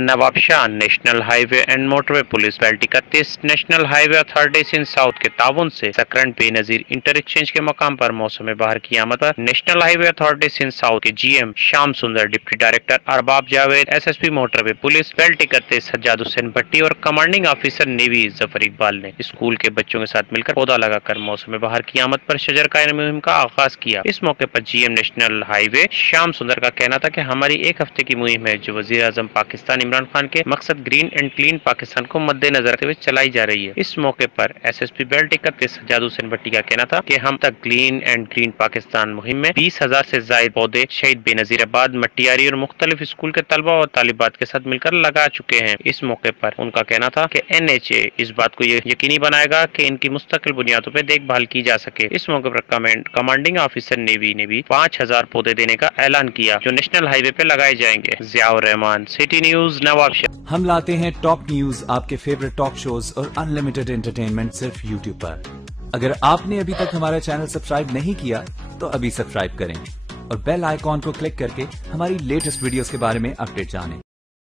Nawabshah national highway and motorway police belt 31 national highway authorities in south के ताउन से सकरन Benazir inter exchange के मकाम पर मौसम बहार की आमद पर national highway authorities in south के GM Shyam Sundar, deputy director Arbab Javed, SSP motorway police belt 31 Sajjad Hussain Bhatti और commanding officer navy Zafar Iqbal ने स्कूल के बच्चों के साथ मिलकर पौधा लगाकर मौसम बहार की आमद पर शजर कायन मुहिम का आगाज किया। इस मौके पर जीएम नेशनल हाईवे श्याम सुंदर का कहना था कि हमारी एक हफ्ते की मुहिम है जो वजीर आजम पाकिस्तान इमरान खान के मकसद ग्रीन एंड क्लीन पाकिस्तान को मद्देनजर रखते हुए चलाई जा रही है। इस मौके पर एसएसपी बेल्ट 31 सज्जाद हुसैन भट्टी का कहना था कि हम तक क्लीन एंड ग्रीन पाकिस्तान मुहिम में 20,000 से ज्यादा पौधे शहीद बेनजीर आबाद, मटियारी और मुख्तलिफ स्कूल के तलबा और तालिबात के साथ मिलकर लगा चुके हैं। इस मौके पर उनका कहना था कि एनएचए इस बात को यकीनी बनाएगा कि इनकी मुस्तकिल बुनियादों पर देखभाल की जा सके। इस मौके पर कमांडिंग ऑफिसर नेवी ने भी 5,000 पौधे देने का ऐलान किया जो नेशनल हाईवे पे लगाए जाएंगे। Ziaur Rahman, city news, Nawabshah. हम लाते हैं टॉप न्यूज, आपके फेवरेट टॉक शोज और अनलिमिटेड एंटरटेनमेंट सिर्फ यूट्यूब पर। अगर आपने अभी तक हमारा चैनल सब्सक्राइब नहीं किया तो अभी सब्सक्राइब करें और बेल आइकॉन को क्लिक करके हमारी लेटेस्ट वीडियोस के बारे में अपडेट जानें।